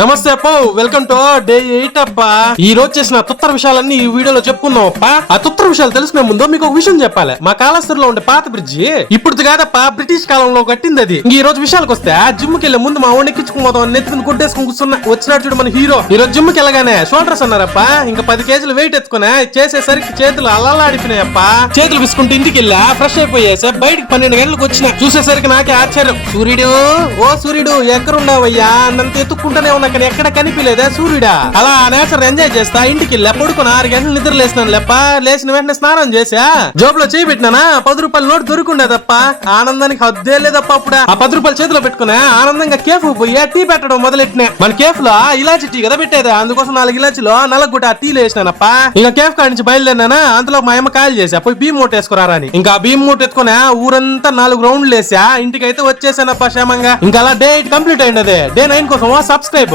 నమస్తే అప్ప, welcome to day 8 అప్పా. ఈ రోజు చేసిన తుత్తర విషయాలన్నీ ఈ వీడియోలో చెప్పుకుందాం అప్ప. ఆ తుత్తర విషయాలు తెలుసుకునే ముందు మీకు ఒక విషయం చెప్పాలి. మా కాళేశ్వరంలో ఉండే పాత బ్రిడ్జి ఇప్పుడు కాదప్ప, బ్రిటిష్ కాలంలో కట్టింది అది. ఈ రోజు విషయాలకు వస్తే జిమ్ కి వెళ్లే ముందు మా ఓన్ ఎక్కించుకుపోతాం నెత్తుకుని కొట్టేసుకుని కూర్చున్నా. వచ్చినాడు చూడు మన హీరో. ఈ రోజు జిమ్ కి వెళ్ళగానే షోల్డర్స్ అన్నారప్ప. ఇంకా 10 కేజీలు వెయిట్ ఎత్తుకునే చేసేసరికి చేతులు అల్లాడిపోయినాయప్ప. చేతులు విసుకుంటే ఇంటికి వెళ్ళా ఫ్రెష్ అయిపోయేసా. బయటికి 12 గంటలకు వచ్చిన. చూసేసరికి నాకే ఆశ్చర్యం. సూర్యుడు, ఓ సూర్యుడు ఎక్కడున్నావయ్యా? నంత ఎత్తుక్కుంటూనే ఉన్నా కానీ ఎక్కడ కనిపించలేదా సూర్యుడా? అలా నేచర్ ఎంజాయ్ చేస్తా ఇంటికి వెళ్ళా. పడుకుని 6 గంటలు నిద్ర లేసినాను లేప్ప. లేచిన వెంటనే స్నానం చేసా. జోబులో చేయి పెట్టినా 10 రూపాయల నోటు దొరుకుండేదప్ప. ఆనందానికి హద్దే లేదప్ప. అప్పుడు ఆ 10 రూపాయలు చేతిలో పెట్టుకున్నా ఆనందంగా కేఫ్ పోయి టీ పెట్టడం మొదలెట్టినా. మన కేఫ్ లో ఇలాచి టీ కదా పెట్టేది, అందుకోసం 4 ఇలాచిలో నల్లగుడ్డ టీలు వేసినానప్ప. ఇంకా కేఫ్ కాడి నుంచి బయలుదేరినా. అంతలో మా అమ్మ కాయలు చేసా పోయి భీమ్ మూట వేసుకురారని. ఇంకా భీమ్ మూట ఎత్తుకున్నా ఊరంతా 4 రౌండ్లు వేసా. ఇంటికి అయితే వచ్చేసానప్ప క్షేమంగా. ఇంకా అలా డే 8 కంప్లీట్ అయింది. డే 9 కోసం సబ్స్క్రైబ్.